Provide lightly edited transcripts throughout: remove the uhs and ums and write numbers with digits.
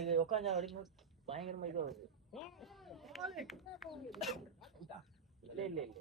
இது உட்காந்து அடிக்கும் பயங்கரமா இது வருது. இல்ல இல்ல இல்ல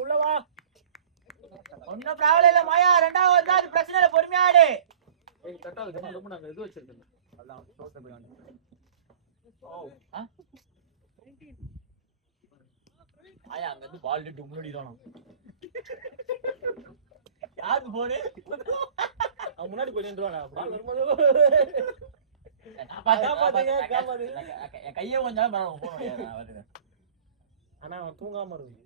உள்ளவா ஒன்னும் ப்ராப்ளம் இல்ல மாயா. ரெண்டாவது தான் அது பிரச்சனை இல்ல, பொறுமையாடு. இது வச்சிருக்கேன் ஆயா அங்க இருந்து பால் எடுத்து முன்னாடி தானோ யாருக்கு போனே முன்னாடி போய் நின்றுவாங்க. என் கையை கொஞ்சம் போனோம். ஆனா அவன் தூங்காம இருக்கு.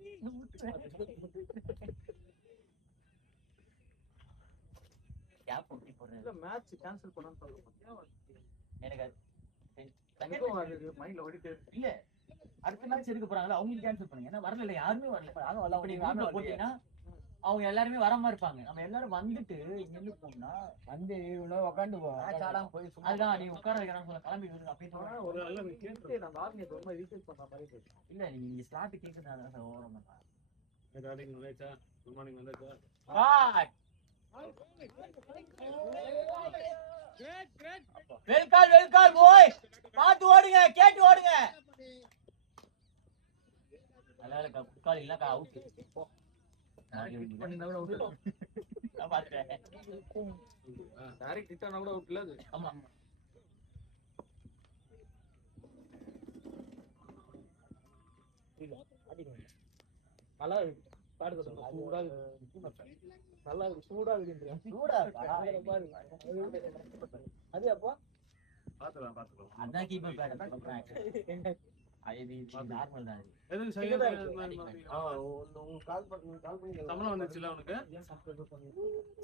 மேட்ச் கேன்சல் பண்ணான்னு சொல்லுங்க. எனக்கு மைண்ட்ல ஓடிட்டே இருக்கு. இல்ல அடுத்த மேட்ச் எடுக்க போறாங்களா அவங்களுக்கு கேன்சல் பண்ணுங்க. ஏன்னா வரல இல்ல, யாருமே வரல. அப்படி போட்டீங்கன்னா அவங்க எல்லாருமே வராம இருப்பாங்க. நம்ம எல்லாரும் வந்துட்டு இங்க இருந்து போனா வந்து உட்காந்து போவோம். அதுதான் நீ உட்கார வைக்கிறான்னு சொல்ல கிளம்பி அப்படின்னு ஒரு நல்ல கேட்டு நம்ம ஆர்கனைஸ் ரொம்ப ரீசர்ச் பண்ற மாதிரி இல்ல. நீங்க இங்க ஸ்லாட் கேக்குறதுனால ஓரம் வந்தாச்சா? குட் மார்னிங் வந்தாச்சா? வெல்கால் வெல்கால் போய் பாத்து ஓடுங்க, கேட்டு ஓடுங்க. நல்ல குட்கால் இல்ல அவுட். நான் பாத்துட்டேன். டைரக்ட் ஹிட்டானா கூட அவுட் இல்ல அது. ஆமா நல்லா பாடு சொல்லுங்க. சூடா நல்லா சூடா இருக்குங்க. சூடா அது அப்பா பாத்துக்கலாம். அதான் கீப்பர் பேட் சொல்றேன். ஐடி நார்மல் தான். எதுக்கு சைலன்ட் கால் பண்ணி சம்பளம் வந்துச்சுல அவனுக்கு?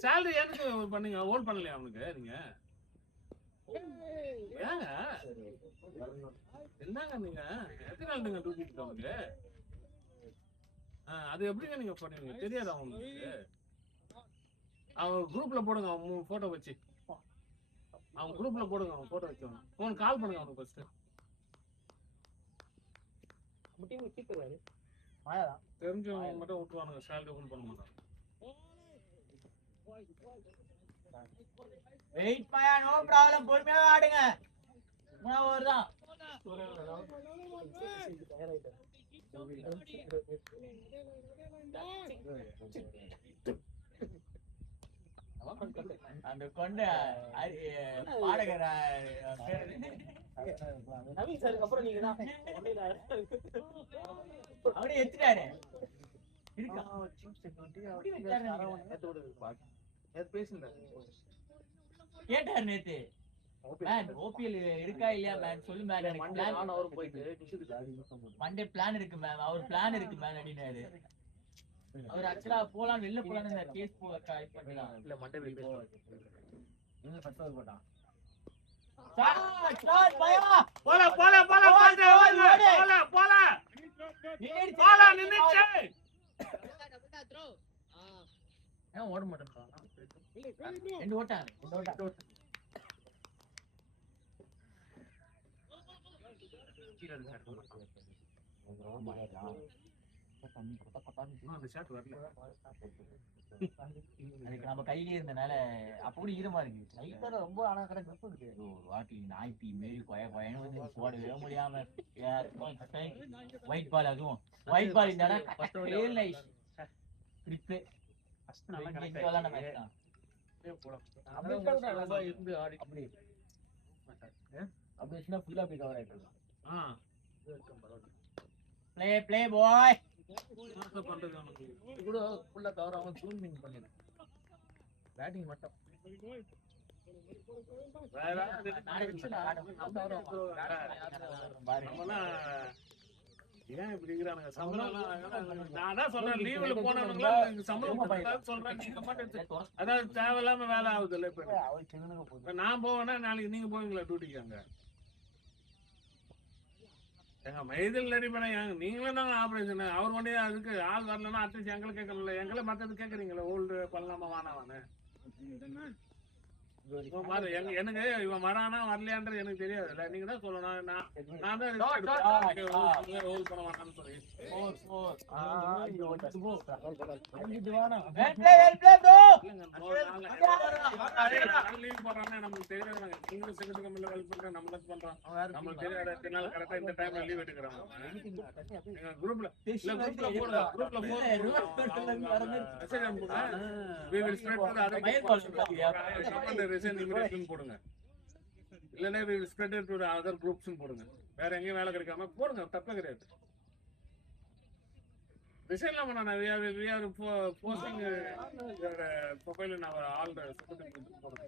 salary எனக்கு பண்ணீங்க, ஹோல்ட் பண்ணலையா அவனுக்கு நீங்க? ஏங்க என்னங்க நீங்க எத்தனை நாள் நீங்க தூக்கிட்டு அவனுக்கு? அது எப்படிங்க நீங்க பண்ணுவீங்க? தெரியாது அவனுக்கு. அவன் குரூப்ல போடுங்க, அவன் போட்டோ வச்சு. அவன் குரூப்ல போடுங்க, அவன் போட்டோ வச்சு. அவனுக்கு கால் பண்ணுங்க அவனுக்கு ஃபர்ஸ்ட். தெரிஞ்சவங்க மட்டும் விட்டுவானுங்க, சேலரி ஒன்றும் பண்ண மாட்டாங்க. வெயிட் மாயா, நோ ப்ராப்ளம். பொறுமையா ஆடுங்க. மூணாவது தான். அந்த கொண்ட பாடகர் நவீன் சாருக்கு அப்புறம் நீங்க தான் அவரே எடுத்துட்டாரு. கேட்டாரு நேத்து மேன் ஓபிஎல் இருக்கா இல்லையா மேன் சொல்லு மேன். மண்டே பிளான் இருக்கு மேம், அவர் பிளான் இருக்கு மேம் அப்படின்னாரு. அவர் ஆக்சுவலா போலாம் வெளில போலான்னு கேஸ் பண்ணலாம். இல்ல மண்டே வெளில போட்டான். ஸ்டார்ட் பயா போல போல போல போல போல போல நின்னுச்சு. ஏன் ஓட மாட்டேன்றான்? ரெண்டு ஓட்டாங்க. நம்ம கையிலே இருந்தனால அப்படி ஈரமா இருக்கு. ரொம்ப ஆனா இருக்கு. ஒரு வாட்டி நாய்த்தி மாரி பயணம் வந்து போடவே முடியாம ஒயிட் பால். அதுவும் ஒயிட் பால் இந்த play boy. பண்றது கூட ஃபுல்லா கவர் ஆகும். ஜூம் இன் பண்ணிடு. பேட்டிங் மட்டும் வேற ஏன் இப்படி இருக்கிறானுங்க சம்பளம் நான் தான் சொல்றேன் லீவ்ல போனவனுங்களா சம்பளம் சொல்றேன் நீங்க மட்டும் அதாவது தேவையில்லாம வேலை ஆகுது இல்ல இப்ப நான் போவேன்னா நாளைக்கு நீங்க போவீங்களா டியூட்டிக்கு அங்க எங்க மைதில் ரெடி பண்ண நீங்களும் தாங்க ஆபரேஷன் அவர் ஒன்றே அதுக்கு ஆள் வரலன்னா அட்லீஸ்ட் எங்களை கேட்கல எங்களை மற்றது கேட்குறீங்களா ஓல்டு பண்ணலாமா வானாவானு எனக்கு இவன் வரானா வரலையான்றது எனக்கு தெரியாது நீங்க தான் சொல்லணும் நான் தான் ரோல் பண்ண மாட்டான்னு சொல்லி லீவ் போடுறாங்க நமக்கு தெரியாது நீங்களும் செகண்ட் கம்பெனில வேலை பண்றோம் நம்மளுக்கு பண்றோம் நம்மளுக்கு தெரியாத கரெக்டா இந்த டைம்ல லீவ் எடுக்கிறாங்க குரூப்ல போடுங்க இல்லன்னா ஸ்ப்ரெட் டு அதர் குரூப்ஸ் போடுங்க வேற எங்கேயும் வேலை கிடைக்காம போடுங்க தப்பே கிடையாது ரிசைன்லாம் பண்ணா we are posting profile in our all போடுங்க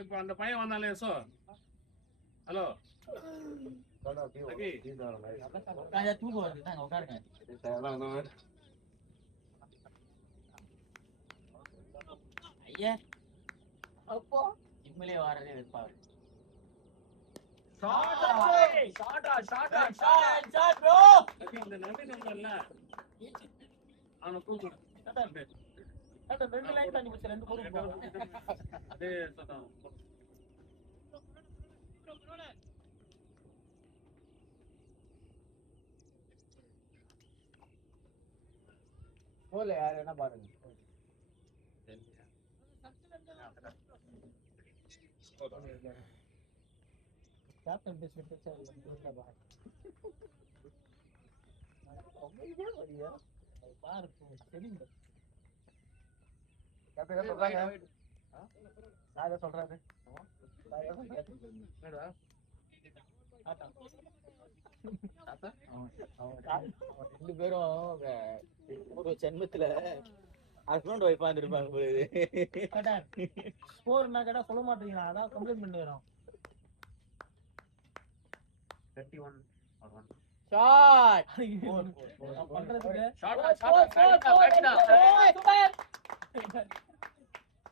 இப்ப அந்த பையன் வந்தாலே சோ ஹலோ தூக்கம் வருது தாங்க உட்காருங்க ஐயா அப்போ இம்மலே வாரதே வெப்பாரு இந்த நவீன் வந்தால அவனை கூப்பிடு ரெண்டு லைன் தண்ணி குடிச்சு ரெண்டு போடு அதே சொன்னான் போல யார் என்ன பாருங்க சொல்றாரு ரெண்டு பேரும் ஒரு ஜென்மத்துல ஹஸ்பண்ட் ஒய்ஃபா இருந்திருப்பாங்க போது ஸ்கோர்னா கேட்டா சொல்ல மாட்டீங்களா அதான் கம்ப்ளைண்ட் பண்ணி வரோம் 31 ஷாட் பண்றதுக்கு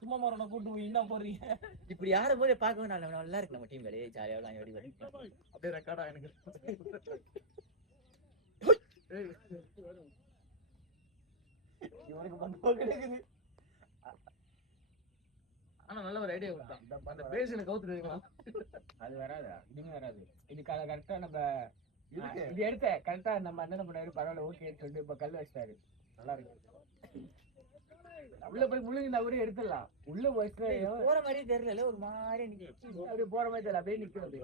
சும்மா மரண கூட்டு போய் என்ன போறீங்க இப்படி யாரும் போய் பார்க்கவே நல்லா இருக்கு நம்ம டீம் வேலையே ஜாலியா விளையாடி அப்படியே ரெக்கார்டா எனக்கு இவனுக்கு பண்போ கிடைக்குது ஆனா நல்ல ஒரு ஐடியா கொடுத்தான் அந்த பேசின கவுத்து தெரியுமா அது வராது இதுவும் வராது இதுக்காக கரெக்டா நம்ம இது எடுத்த கரெக்டா நம்ம என்ன பண்ணாரு பரவாயில்ல ஓகே சொல்லிட்டு இப்ப கல் வச்சிட்டாரு நல்லா இருக்கு உள்ள போய் முழுங்க அவரே எடுத்துடலாம் உள்ள போற மாதிரி தெரியல ஒரு மாதிரி அப்படியே போற மாதிரி தெரியல அப்படியே நிக்கிறது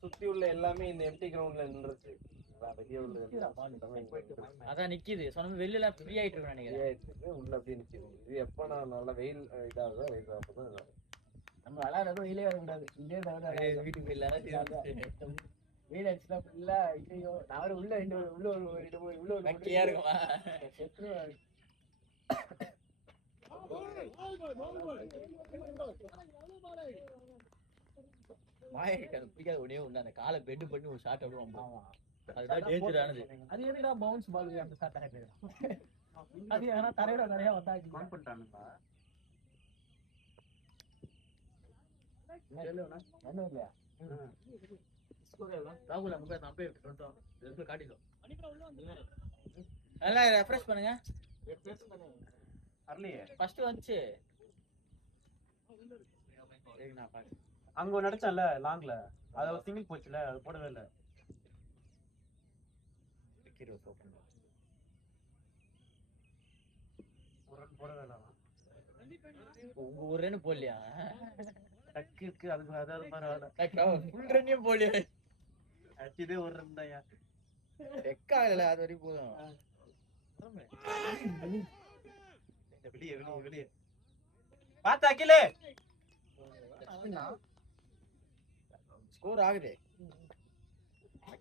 சுத்தி உள்ள எல்லாமே இந்த எம்டி கிரவுண்ட்ல நின்றுச்சு அதான் நிக்குது சொன்ன வெளியில ஃப்ரீ ஆயிட்டு இருக்கு நினைக்கிறேன் உள்ள அப்படியே நிக்குது இது எப்ப நான் நல்லா வெயில் இதாகுதோ வெயில் அப்பதான் நம்ம விளையாடுறதும் வெயிலே வரக்கூடாது இதே தவிர வீட்டுக்கு இல்ல வெயில் அடிச்சுலாம் ஃபுல்லா ஐயோ நான் உள்ள உள்ள உள்ள கட்டியா இருக்குமா மாயக்கிட்ட பிடிக்காத உடனே உண்டு அந்த காலை பெட் பண்ணி ஒரு ஷாட் விடுவோம் அதுதான் டேஞ்சரானது அது எதுடா பவுன்ஸ் பால் அந்த ஷாட் ஆகுது அது ஏன்னா தரையோட நிறைய வந்தாச்சு கால் பண்ணிட்டானுங்களா என்ன இல்லையா ராகுல் அங்க போய் அப்படியே எடுத்து காட்டிடும் நல்லா ரெஃப்ரெஷ் பண்ணுங்க வரலையே ஃபர்ஸ்ட் வந்துச்சு அங்க நடிச்சான்ல லாங்ல அது சிங்கிள் போச்சுல அது போடவே இல்ல ஒரு ரன் போடவே இல்ல உங்க ஒரு ரன் போடலையா டக்கு இருக்கு அதுக்கு அதாவது பரவாயில்ல ஃபுல் ரன்னே போடலையா அடிச்சதே ஒரு ரன் தான்யா டெக்கா இல்ல அது வரைக்கும் போதும் வெளியே வெளியே வெளியே பாத்தா அகிலே ஸ்கோர் ஆகுது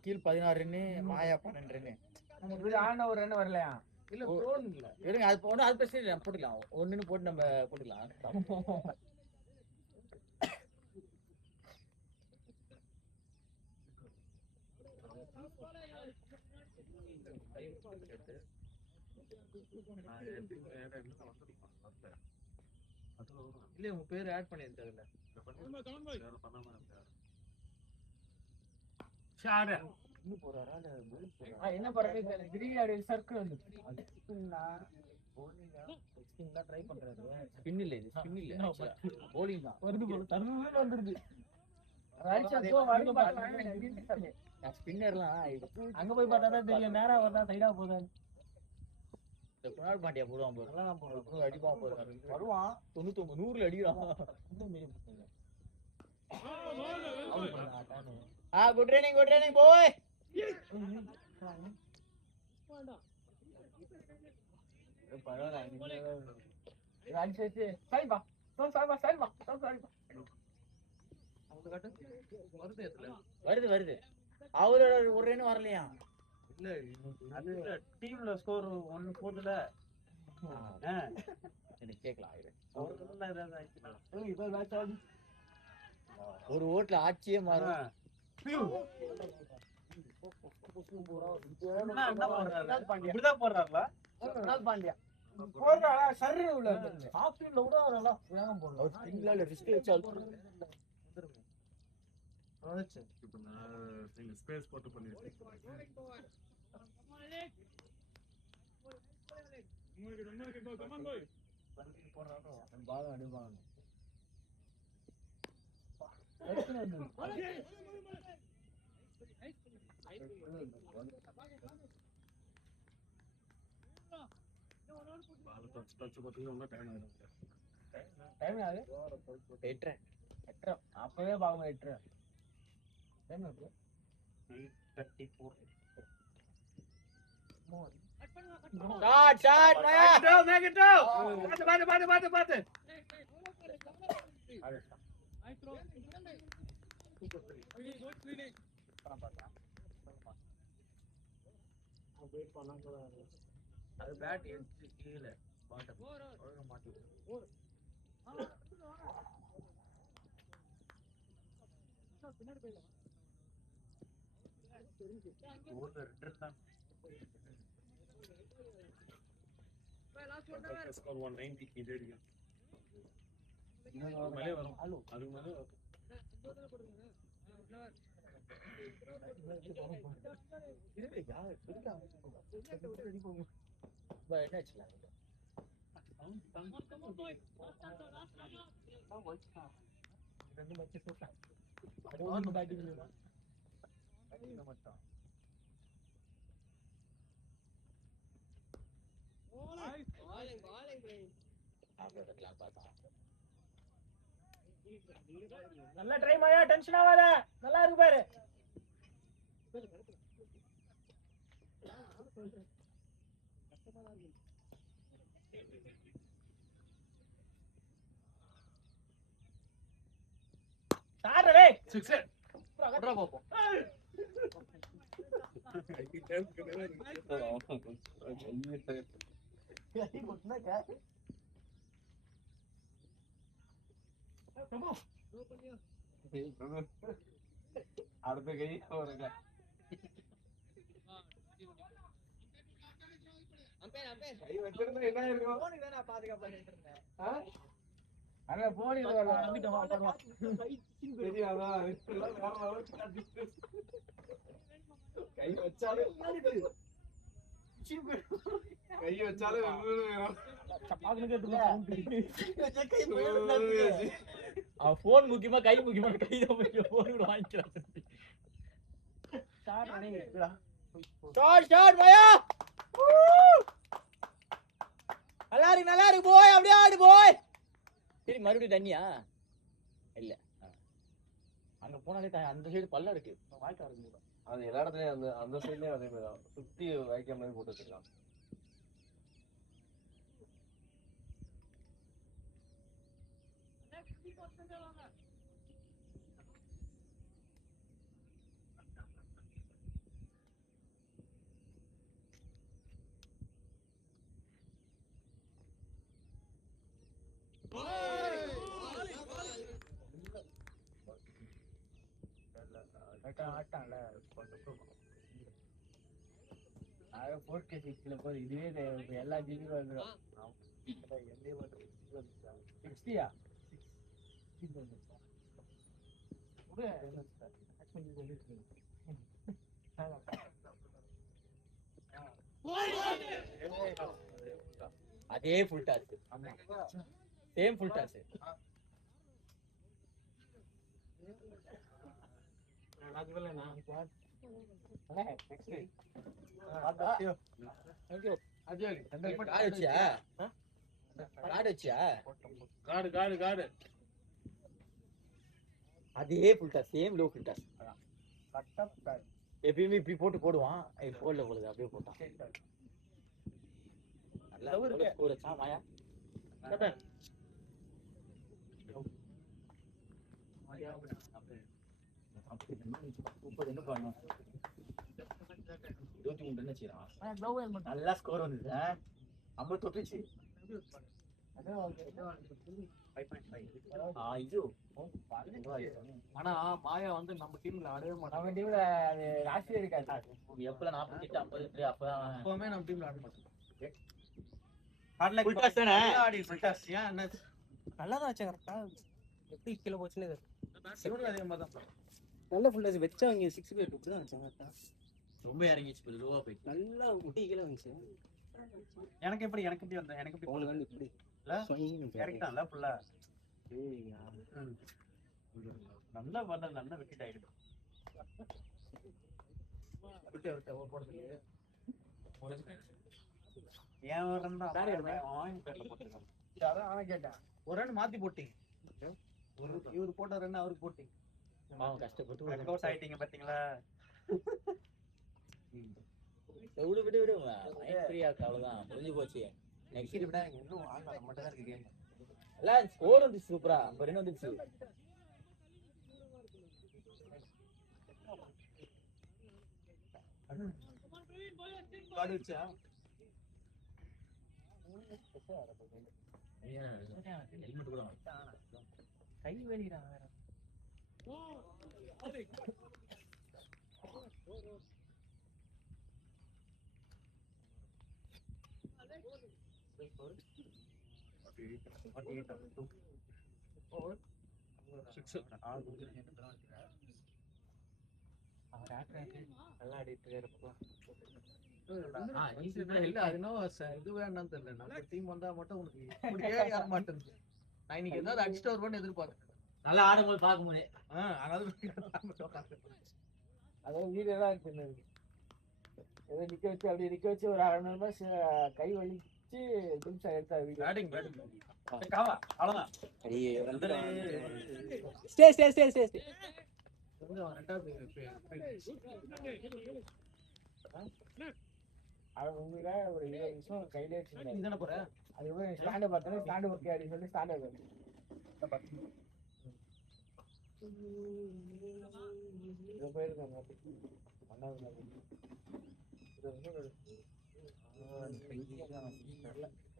அகில் 16 ரன்னு, மாயா 12 ரன்னு. நம்ம ஆன ஒரு ரன் வரலையா? இல்ல ப்ரோன் இல்ல. இருங்க அது போனா அது பிரச்சனை இல்லை, போட்டுக்கலாம். ஒண்ணுன்னு போட்டு நம்ம போட்டுக்கலாம். இல்ல உங்க பேர் ஆட் பண்ணிருக்காங்கல்ல. ஷாட். என்ன பண்றது? கிரீன் ஆடு சர்க்கிள் வந்து. ட்ரை பண்றாரு. ஸ்பின் இல்ல இது, ஸ்பின் இல்ல. bowling தான். வருது போல தருவே வந்துருது. அடிச்சா கோ வருது பாருங்க. ஸ்பின்னர்லாம் அங்க போய் பார்த்தா தான் தெரியும் நேரா வந்தா சைடா போகுது. இந்த குணால் பாண்டியா போடுவான் பாரு. அதெல்லாம் போடுவான். அடிப்பான் பாரு. வருவான் 99 100ல அடிக்கிறான். குட் ட்ரைனிங் பாய். வருது அவரோட ஒரு ரன் வரலையா? இல்ல அது டீம்ல ஸ்கோர் 1 போதுல எனக்கு கேட்கலாம். ஒரு ஒரு ஓட்டுல ஆட்சியே மாறும். இப்படிதான் போடுறாருல பாண்டியா போடுறாரா சர்ரு உள்ள ஆப்ஷன்ல கூட வரல வேகம் போடுறாரு. அவர் ஸ்பின்ல ரிஸ்க் வச்சாலும் இப்போ நான் ஸ்பேஸ் போட்டு பண்ணிருக்கேன். பால் அடிப்பாங்க. டச் போட்டு ஒன்றும் டைம் ஆகிடும். டைம் ஆகுது 8 அப்பவே பாவம் 8 டைம் இருக்கு 34 ஷாட் மாயா. பாத்து அது பேட் எடுத்து கீழே பாட்டம் ஒழுங்கா மாட்டி ஸ்கோர் 190 இது அடிக்கும். மேலே வரும். அதுக்கு மேலே வரும். நல்லா ட்ரை மாயா டென்ஷன் ஆகாத நல்லா இருக்கு பாரு சார் டேய் 6 அட்ரா பாப்போம் அடுத்த கை அவருங்க கை வச்சிருந்தா என்ன இருக்கும் அங்க போனி தெரியாதா கை வச்சாலும் கை வச்சாலும் போன் முக்கியமா கை முக்கியமா கை தான் முக்கியம். போன் கூட வாங்கிக்கலாம். ஷாட் மாயா. நல்லா இருக்கு போய் அப்படியே ஆடு போய். சரி மறுபடியும் தண்ணியா இல்ல அங்க போனாலே அந்த சைடு பல்ல இருக்கு வாய்க்கா இருக்கு. அது எல்லா இடத்துலயும் அந்த சைட்லயும் அதே மாதிரி தான் சுத்தி வைக்கிற மாதிரி போட்டு வச்சிருக்கான். ஆட்டான்ல அது 4K 6ல போகுது. இதுவே எல்லா ஜிபி வந்துடும். 60யா அதே full toss. Same full toss. அதே full toss, same low full toss. எப்பயுமே இப்படி போட்டு போடுவான், போடல போடுது அப்படியே போட்டான். நல்லா ஸ்கோர் வச்சா மாயா. நல்லா ஸ்கோர் வந்தது. 50 தொட்டுச்சு. ஆனா மாயா வந்து நம்ம டீம்ல ஆடவே மாட்டாங்க. நம்ம டீம்ல அது ராசியே இருக்காது. எப்பல 48 53 அப்பதான் எப்பவுமே நம்ம டீம்ல ஆட மாட்டோம். ஃபுல் டாஸ் தானே. நல்லா தான் வச்சேன் கரெக்டா. எப்படி கீழே போச்சுன்னு சிவனுக்கு அதே மாதிரி தான். நல்ல ஃபுல் டாஸ் வச்சா அவங்க 6 பேர் டூ தான் வச்சாங்க கரெக்டா. ரொம்ப இறங்கிச்சு, லோவா போயிட்டு. நல்லா முட்டி கீழே வந்துச்சு. எனக்கு எப்படி வந்தா எனக்கு எப்படி உங்களுக்கு வந்து இப்படி கரெக்டால ஃபுல்லா நல்லா பண்ண நல்லா விக்கெட் ஆயிடுது. ஏன் வரந்தா அவன் கேட்டான். ஒரு ரன் மாத்தி போட்டீங்க. இவரு போட்ட ரன் அவருக்கு போட்டீங்க. அவன் கஷ்டப்பட்டு ரெட் அவுட் ஆயிட்டீங்க பாத்தீங்களா? விடு விடு விடு. ஃப்ரீயாக்கு அவ்வளவுதான், முடிஞ்சு போச்சு. நெக்ஸ்ட் விட இன்னும் ஆடலாம் மட்டும் தான் இருக்கு கேம். எல்லாம் ஸ்கோர் வந்துச்சு சூப்பரா. அப்புறம் என்ன வந்துச்சு? கார்டு வச்சா ஹெல்மெட் கூட கை வெளியிடான் வேற. நல்லா ஆடிட்டு இருப்போம். இல்ல, இல்ல அது என்ன இது வேணாம் தெரியல. நம்ம டீம் வந்தா மட்டும் உனக்கு இப்படியே ஏற மாட்டேங்குது. நான் இன்னைக்கு ஏதாவது அடிச்சுட்டு வருவோம்னு எதிர்பார்த்தேன். நல்லா ஆடும்போது பார்க்கும்போது அதாவது வீடியோ தான் இருக்கு. ஏதோ நிக்க வச்சு அப்படியே நிக்க வச்சு ஒரு 100 ரூபாய் கை வலிச்சு நிமிஷம் எடுத்தா வீடியோ. பேட்டிங் காவா அவ்வளவுதான். Stay stay stay stay stay. அவன் உண்மையில ஒரு 20 நிமிஷம் கையிலே வச்சிருந்தாரு. நீ தானே போற? அது போய் ஸ்டாண்டு பார்த்தா ஸ்டாண்டு ஓகே அப்படின்னு சொல்லி ஸ்டாண்டு போயிருக்காங்க.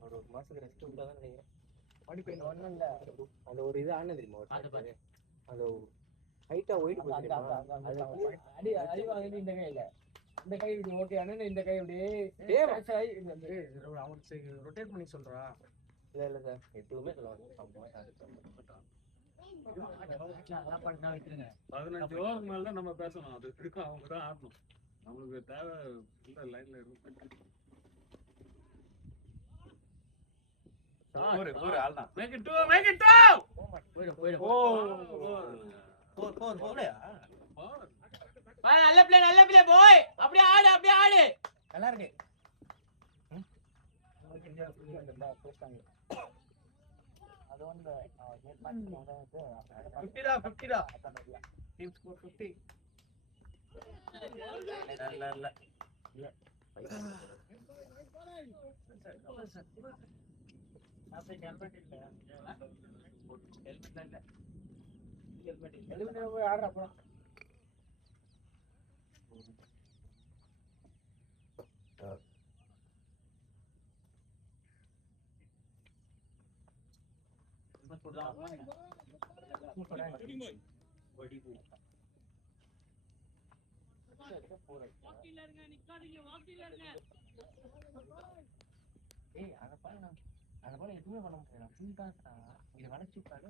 ஒரு மாசத்துக்கு ரெஸ்ட் விட்டாதான் நினைக்கிறேன். படிப்பேன் ஒன்றும் இல்லை. அந்த ஒரு இது ஆனது தெரியுமா? அந்த ஹைட்டா ஒயிட் அடி அடி வாங்கிட்டு இந்த கையில இந்த கை இப்படி ஓகே ஆனா இந்த கை அப்படியே அவனுக்கு ரொட்டேட் பண்ணி சொல்றா. இல்ல இல்ல சார் எதுவுமே சொல்லுவாங்க. 15 ஓவர் மேல தான் நம்ம பேசணும். அது இருக்கும், அவங்க தான் ஆடணும். நம்மளுக்கு தேவை இல்ல லைன்ல இருக்கும். ஒரு ஆள் தான். Make it two, make it two. நல்ல பிளே போய். அப்படியே ஆடு அப்படியே ஆடு. நல்லா இருக்கு. அது வந்து 50 டா டீம் ஸ்கோர் 50. இல்ல போய் ஆடுறப்ப ஏய் அத பாரு அத பாரு எதுவுமே பண்ண முடியல ஃபுல் டாஸ் இத வளைச்சு பாரு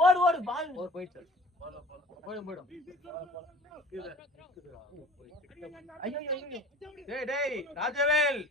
ஓடு ஓடு பால் போயிடுச்சு போயிடும் ஐயோ ஐயோ டேய் ராஜவேல்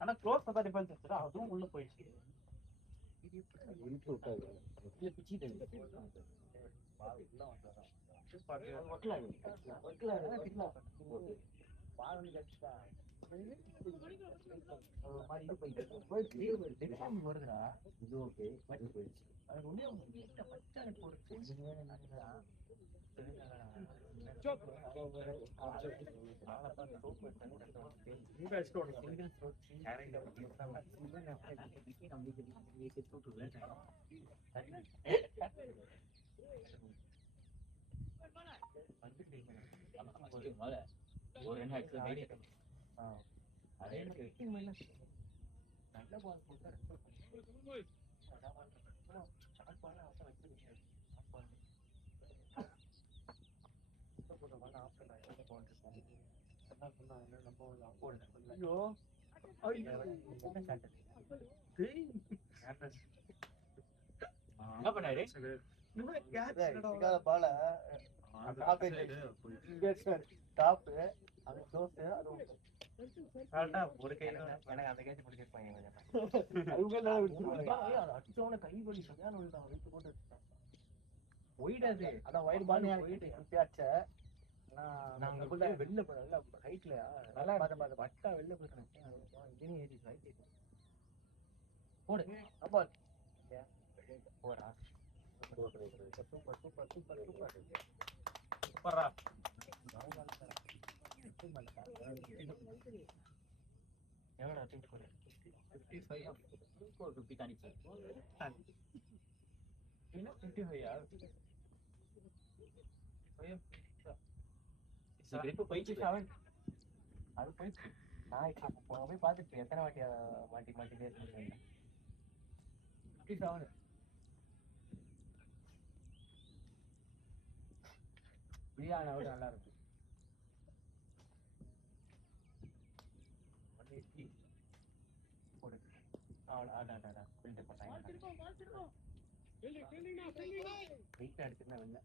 ஆனா க்ளோஸ் பண்ணா டிஃபென்ஸ் வச்சுடா அதுவும் உள்ள போயிடுச்சு வருதுடா இது ஓகே அது ஒண்ணே பச்சான போடுச்சு நல்ல பால் போட்டு என்ன பண்ணாரு பால டாப் அது க்ளோஸ் அது ஒரு கையில எனக்கு அந்த கேட்ச் பிடிச்சிருப்பாங்க அடிச்சவன கை வலி சரியான வைத்து போட்டு போயிடாது அதான் வைட் பால் போயிட்டு நாங்க வெளில போறோம்ல ஹைட்ல நல்லா பார்த்து பட்டா வெளில போயிட்டேன் ஏறி ரைட் போடு அப்பா போடா சூப்பர் சூப்பர் சூப்பர் சூப்பர் சூப்பரா எவ்வளோ திங்க் போடு 55 ஸ்கோர் 50 தானிச்சு என்ன 55யா இப்போ போயிடுச்சு அது போயிடுச்சு நான் போய் பார்த்துட்டு எத்தனை வாட்டி மாட்டி மாட்டிட்டே இருக்கேன் 57 பிரியாணி விட நல்லா இருக்கு போடு ஆடா பில்ட் பண்ணாங்க வெயிட் எடுத்துனா வெளில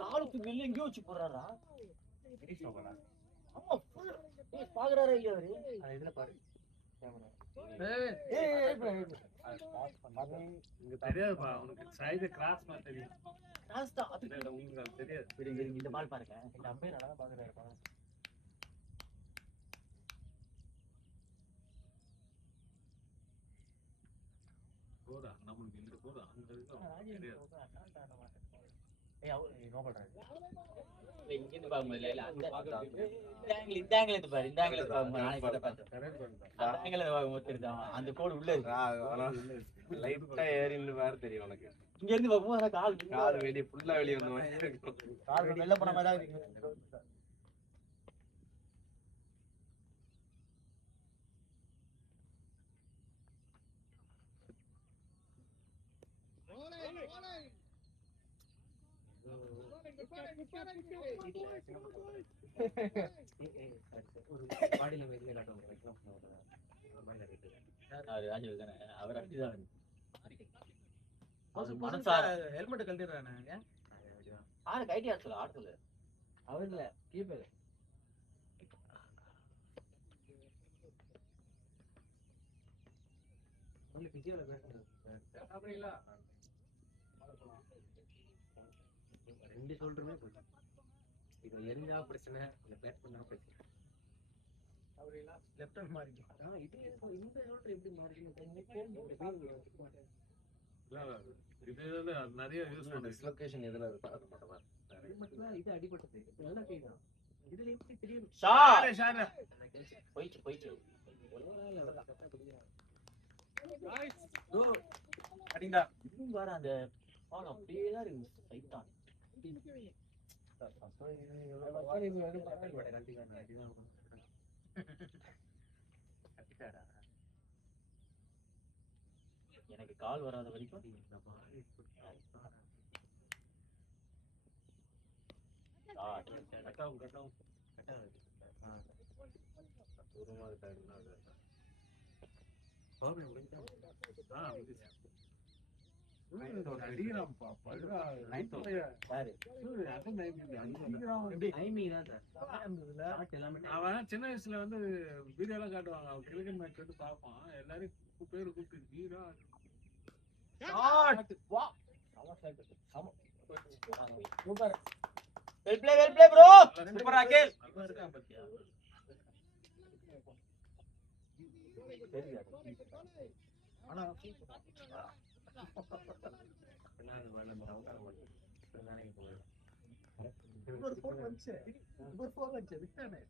காலத்துக்கு வெளில எங்கேயோ வச்சு போடுறாரா ஆமா பாக்குறாரா இல்லையா அவரு இதுல பாரு தெரியாதுப்பா உனக்கு சைடு கிராஸ் மாதிரி தெரியும் உங்களுக்கு அது தெரியாது இந்த பால் பாருங்க இந்த அம்பையர் நல்லா பாக்குறாரு போதா நம்மளுக்கு இந்த போதா அந்த தெரியாது நோ பண்றாரு இங்க இருந்து பாக்க முடியல இந்த ஆங்கிள் இருந்து பாரு இந்த ஆங்கிள் அந்த கோடு உள்ள இருக்கு லைட்டா ஏறின்னு வேற தெரியும் உனக்கு இங்க இருந்து பாக்கும்போது கால் வெளியே ஃபுல்லா வெளியே வந்த மாதிரி இருக்கும் கால் வெளில போன மாதிரி தான் இருக்கு அவர் அப்படிதான் மனசார ஹெல்மெட் கழட்டிடுறானே ஆறு கைட்டி ஆடுல ஆடுல அவர் இல்ல கீப்பர் ரெண்டு ஷோல்டருமே போயிடும். இது எரிஞ்சா பிரச்சனை, இல்ல பேட் பண்ணா பிரச்சனை. லெஃப்ட் ஹேண்ட் மாறி இது இந்த ஷோல்டர் எப்படி இது நிறைய யூஸ் பண்ணுது. டிஸ்லோகேஷன் எதுல இருக்கு அது மட்டும் இது அடிபட்டது நல்ல கை தான். இதுல எப்படி தெரியும்? ஷாட் ஷாட் போயிச்சு அடிங்கடா. இன்னும் வேற அந்த பால் அப்படியே தான் இருக்கு சைத்தான் எனக்கு கால் வராத வரைக்கும் அவன் சின்ன வயசுல வந்து வீடியோ எல்லாம் காட்டுவாங்க. அவன் கிரிக்கெட் மேட்ச் வந்து பார்ப்பான். எல்லாரும் பேரு கூப்பிட்டு Veera super well play bro super ராகேல் ஆனா ஒரு போன் வந்துச்சு விட்டானே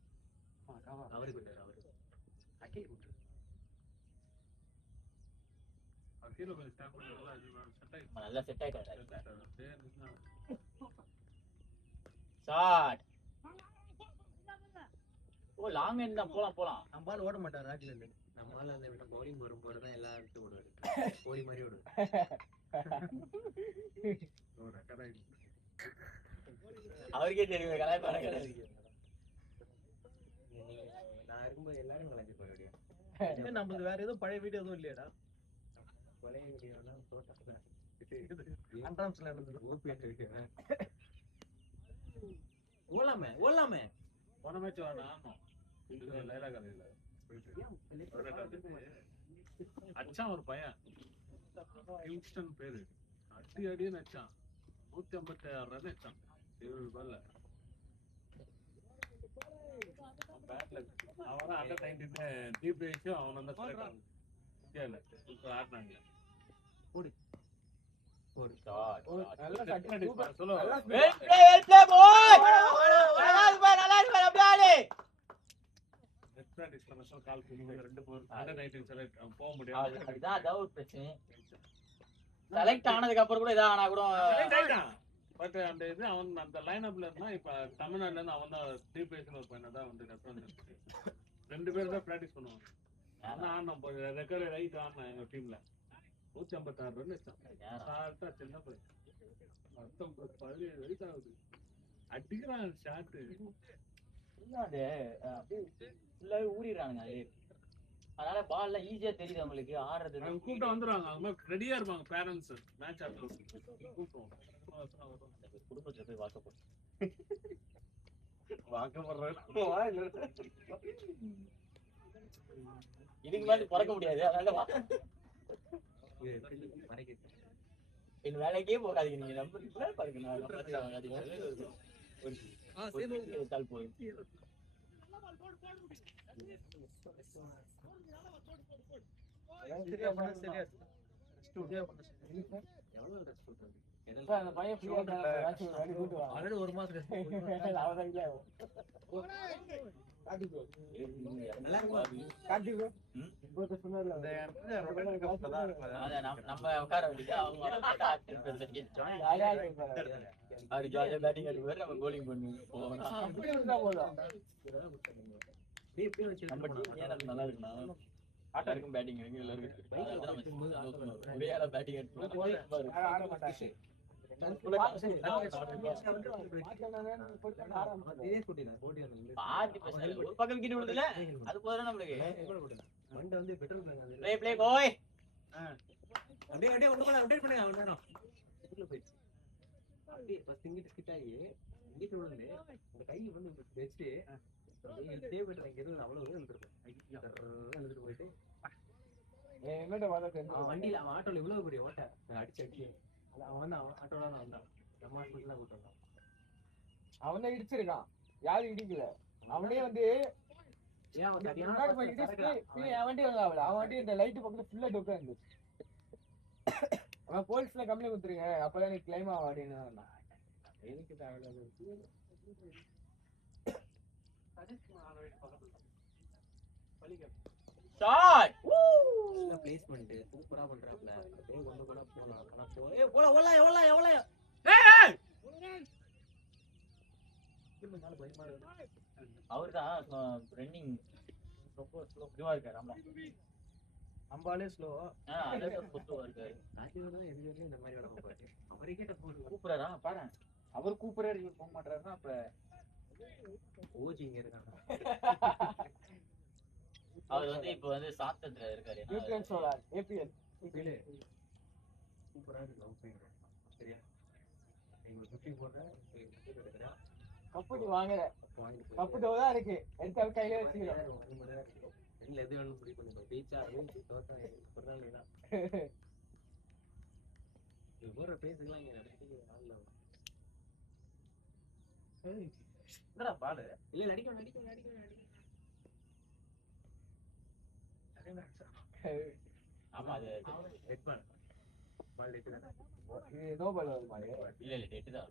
அவருக்கு நல்லா செட் ஆயிட்டாரு ஷாட் ஓ லாங் எண்ட் தான் போலாம் நம்ம பால் ஓட மாட்டார் ராஜ்ல இருந்து. நம்மளால அந்த விட பவுலிங் வரும்போது தான் எல்லாம் எடுத்து விடுவாரு. கோலி மாதிரி விடுவாரு. அவருக்கே தெரியும் கலாய்ப்பாரு கிடையாது. நான் இருக்கும்போது எல்லாரும் கலாய்ச்சி போயிடுவேன். நம்மளுக்கு வேற எதுவும் பழைய வீடியோ எதுவும் இல்லையாடா? பழைய வீடியோலாம் தோட்டத்துல அன்றாம்ஸ்ல இருந்தது. ஓலாமே போன மேட்ச் ஆமா லைலா கதையில அச்சான் ஒரு பையன் கிங்ஸ்டன் பேரு அடின்னு அச்சான் 156 ரன் அச்சான் 7 பால்ல. அவன் அண்டர் 19 டீப் பேச்சு அவன் வந்து இந்தியாவில் இப்போ ஆடினாங்க. வெல் ப்ளே பாய் நல்லா இருக்கு அப்படியே கால் பண்ணி 2 பேர் அண்டர் 19 செலக்ட் போக முடியாது. அதுதான் அதாவது ஒரு பிரச்சனை. செலக்ட் ஆனதுக்கு அப்புறம் கூட இதா ஆனா கூட பட் அந்த இது அவன் அந்த லைன் அப்ல இருந்தா இப்ப தமிழ்நாட்டுல இருந்து அவன் தான் டீப் பேஸ்ல ஒரு பையன் தான் வந்து ரெஃபரன்ஸ் 2 பேர் தான் பிராக்டிஸ் பண்ணுவாங்க. ஆனா ரெக்கார்ட் ரைட் ஆனா எங்க டீம்ல 156 ரன் வச்சான். சின்ன பையன் 17 வயசு ஆகுது அடிக்கிறான் ஷாட். அது ஃபுல்லாவே ஊறிடுறானுங்க அது. அதனால பால்ல ஈஸியா தெரியுது நம்மளுக்கு ஆடுறது. கூப்பிட்டு வந்துருவாங்க. அவங்க ரெடியா இருப்பாங்க பேரண்ட்ஸ் மேட்ச் ஆடுறதுக்கு கூப்பிடுவோம். குடும்பத்துல போய் வாக்கப்படும் இதுக்கு மாதிரி பிறக்க முடியாது. அதனால என் வேலைக்கே போகாதீங்க. நீங்க நம்புறீங்களா பாருங்க. போய் ஒரு மாசம் நம்ம உட்கார வேண்டியது அவரு ஜாலியா பேட்டிங் ஆடுவாரு, நம்ம bowling பண்ணுவோம். நம்ம டீம் ஏன் நல்லா இருக்குன்னா ஆட்டாருக்கும் பேட்டிங் இருக்கு, எல்லாருக்கும் ஒரே ஆளா பேட்டிங் எடுத்து ஒரு பக்கம் கிட்ட விடுதுல அது போதும் நம்மளுக்கு. மண்டை வந்து பெட்ரோல் ப்ளே பாய் அப்படியே அப்படியே பண்ணுங்க உள்ள போயிடுச்சு. அப்படியே ஃபர்ஸ்ட் இங்கிட்டு ஸ்கிட் ஆகி இங்கிட்டு விழுந்து அந்த கை வந்து வச்சுட்டு இழுத்தே போயிட்டு இங்க இருந்து அவ்வளவு எழுந்துட்டு போயிட்டு என்னட்ட பார்த்தா அவன் வண்டியில அவன் ஆட்டோல இவ்வளவு பெரிய ஓட்டை அடிச்சு அவன் வந்து அவன் ஆட்டோல தான் வந்தான். நம்ம ஹாஸ்பிட்டல் கூட்டு வந்தான். அவன் இடிச்சிருக்கான், யாரும் இடிக்கல. அவனே வந்து ஏன் அவன் சரியான முன்னாடி போய் இடிச்சுட்டு என் வண்டி வந்து அவன் வண்டி இந்த லைட் பக்கத்துல ஃபுல்லா டொக்கா இருந்துச்சு. அவன் போலீஸ்ல கம்ப்ளைண்ட் கொடுத்துருங்க, அப்பதான் நீ கிளைம் ஆகும் அப்படின்னு. எதுக்கு தேவையில்லாத பிளேஸ்மெண்ட் சூப்பரா பண்றாப்ல. ஒண்ணு கூட போலாம். ஆனா எவ்வளவு பயமா இருக்கு. அவர்தான் ரன்னிங் ரொம்ப ஸ்லோவா இருக்காரு. ஆமா அம்பாலே ஸ்லோ. அதான் ஸ்லோவா இருக்காரு. இந்த மாதிரி வர போறாரு. அவரே கேட்ட போன் கூப்பிடுறா பாரு, அவர் கூப்பிடுறாரு இவர் போக மாட்டாருன்னா அப்ப ஓஜி இங்க இருக்காங்க. அவர் வந்து இப்ப வந்து சாத்தத்துல இருக்காரு. நியூட்ரன் சோலார் ஏபிஎல் சூப்பரா இருக்கு. சரியா நீங்க சுத்தி போடுற கப்புடி வாங்குற கப்பு தான் இருக்கு, எடுத்து கையில வச்சுக்கிறேன். இல்ல எது வேணும் புடி பண்ணுங்க. பீச்சா தோட்டா சொல்றாங்க. இவர பேசலாம் இங்க நடக்குது. ஆளல என்னடா பாடு இல்ல நடிக்க ஆமா அது ரெட் பால் பால் டெட் தான. இது நோ பால் வருது மாதிரி. இல்ல டெட் தான்.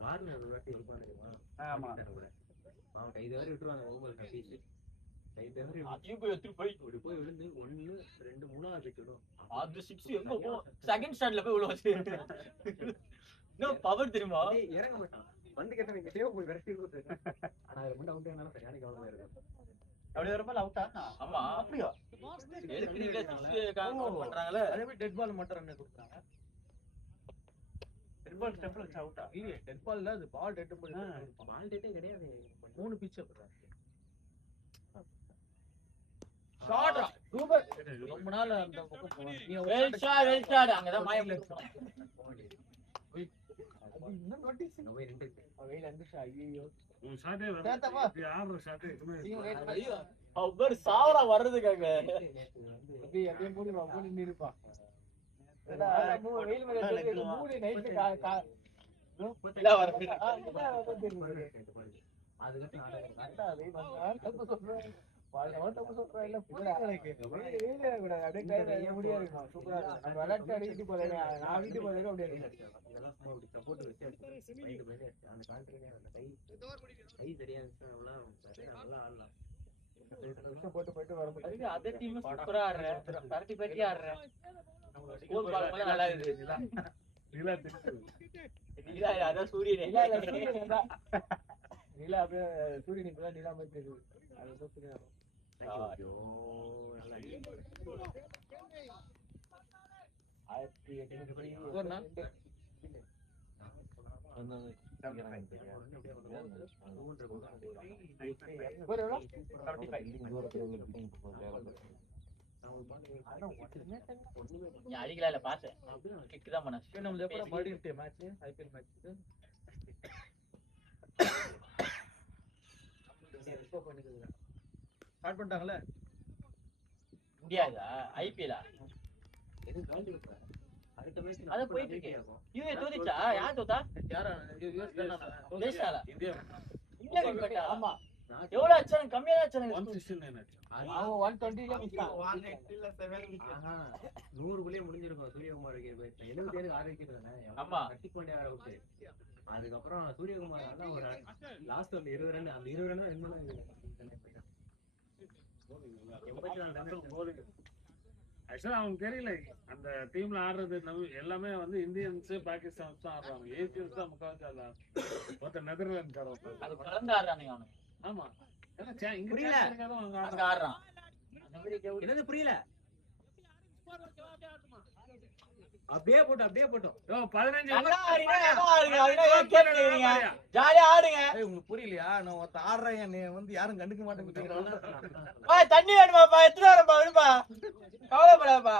கார்ல ஒரு வாட்டி இருப்பானுங்க. ஆமா அவன் கை தவறி விட்டுருவாங்க. ஓவர் கபீஸ் கை தவறி அதையும் போய் எடுத்து போய் இப்படி போய் விழுந்து 1 2 3 விக்கெட்டும். அது 6 எங்க போ செகண்ட் ஸ்டாண்ட்ல போய் உள்ள வச்சு இன்னும் பவர் தெரியுமா? இறங்க மாட்டான். வந்து கேட்டா நீங்க சேவ் போய் விரட்டி கொடுத்து. ஆனா அது முன்ன அவுட் ஆனாலும் சரியான கவலை இருக்கு. அப்படி வரப்ப அவுட் ஆனா ஆமா அப்படியா எதுக்கு நீங்க 6 கவுண்ட் பண்றாங்களே? அதே மாதிரி டெட் பால் மட்டும் ரன் கொடுத்தாங்க. டெட் பால் ஸ்டெப்ல வச்சு அவுட்டா? இல்ல டெட் பால் இல்ல, அது பால் டெட் பால். பால் டெட்டே கிடையாது. 3 பிட்ச் அப்புறம் ஷாட் சூப்பர். ரொம்ப நாள் அந்த பக்கம் போனேன். நீ வெல் ஷாட் அங்கதான் மாயம் இன்னும் நோட்டீஸ் நோய் 2 வெயில வந்துச்சா. ஐயோ உன் ஷாட்டே சேத்தப்பா. ஆடுற ஷாட்டே அவர் சாவரா வர்றதுக்காக அப்படியே அப்படியே மூடி நிருப்பா. வெயில் மேல மூடி நைட்டு அதுக்கு சப்போர்ட் வச்சு அந்த கான்ட்ரிபியூஷன் அந்த கை சரியா நல்லா ஆடலாம். போட்டு வரும்போது அதே டீம் சூப்பரா ஆடுறேன். பரட்டி பரட்டி ஆடுறேன். ஸ்கோர் பாக்கும்போது நல்லா இருக்கு. நீலா அதான் சூரியனே. நீலா அப்படியே சூரியன் இப்பதான் நீலா மாதிரி தெரியுது. அது சூரியன். ஐயோ அடிக்கல இல்ல பார்த்தேன். கிக் தான் பண்ணேன். நம்ம எப்பற மறுபடியும் மேட்ச் ஐபிஎல் மேட்ச் ஸ்டார்ட் பண்ணிட்டாங்களே. முடியாதா ஐபிஎல் அடுத்த மேட்ச் அத போயிட்டு இருக்கு. யூஏ தோதிச்சா? யார் தோதா? யாரா யுஎஸ் தானா? தேசால இந்தியா இந்தியா வின் பண்ணிட்டா. ஆமா எவ்வளவு ஆச்சு? கம்மியா தான் ஆச்சு. 169 ஆச்சு. அவன் 120 ல முடிச்சான். 100 புள்ளியே முடிஞ்சிருக்கும். சூரியகுமார் விக்கெட் 77 6 விக்கெட் தானே. ஆமா. கட்டி கொண்டே ஆட விட்டு அதுக்கப்புறம் சூரியகுமார் நல்லா ஒரு லாஸ்ட் ஒரு 20 ரன் அந்த 20 ரன் தான் வின் பண்ணாங்க. 84 ரன். ஆக்சுவலா அவனுக்கு தெரியல அந்த டீம்ல ஆடுறது எல்லாமே வந்து இந்தியன்ஸ் பாகிஸ்தான்ஸ் தான் ஆடுறாங்க. ஏசியன்ஸ் தான் முக்காவாசி ஆடுறாங்க. மொத்த நெதர்லாந்து காரங்க அது கலந்து ஆடுறானுங்க அவனுக்கு. ஆமா புரியல. அங்க ஆடுறான். என்னது புரியல? அப்படியே போட்டோம். 15 ஜாலியா ஆடுங்க. உங்களுக்கு புரியலையா? நான் ஒருத்த ஆடுறேன் என்னை வந்து யாரும் கண்டுக்க மாட்டேங்கிறாங்க. தண்ணி வேணுமாப்பா? எத்தனை வரப்பா? வேணுமா? கவலைப்படாப்பா.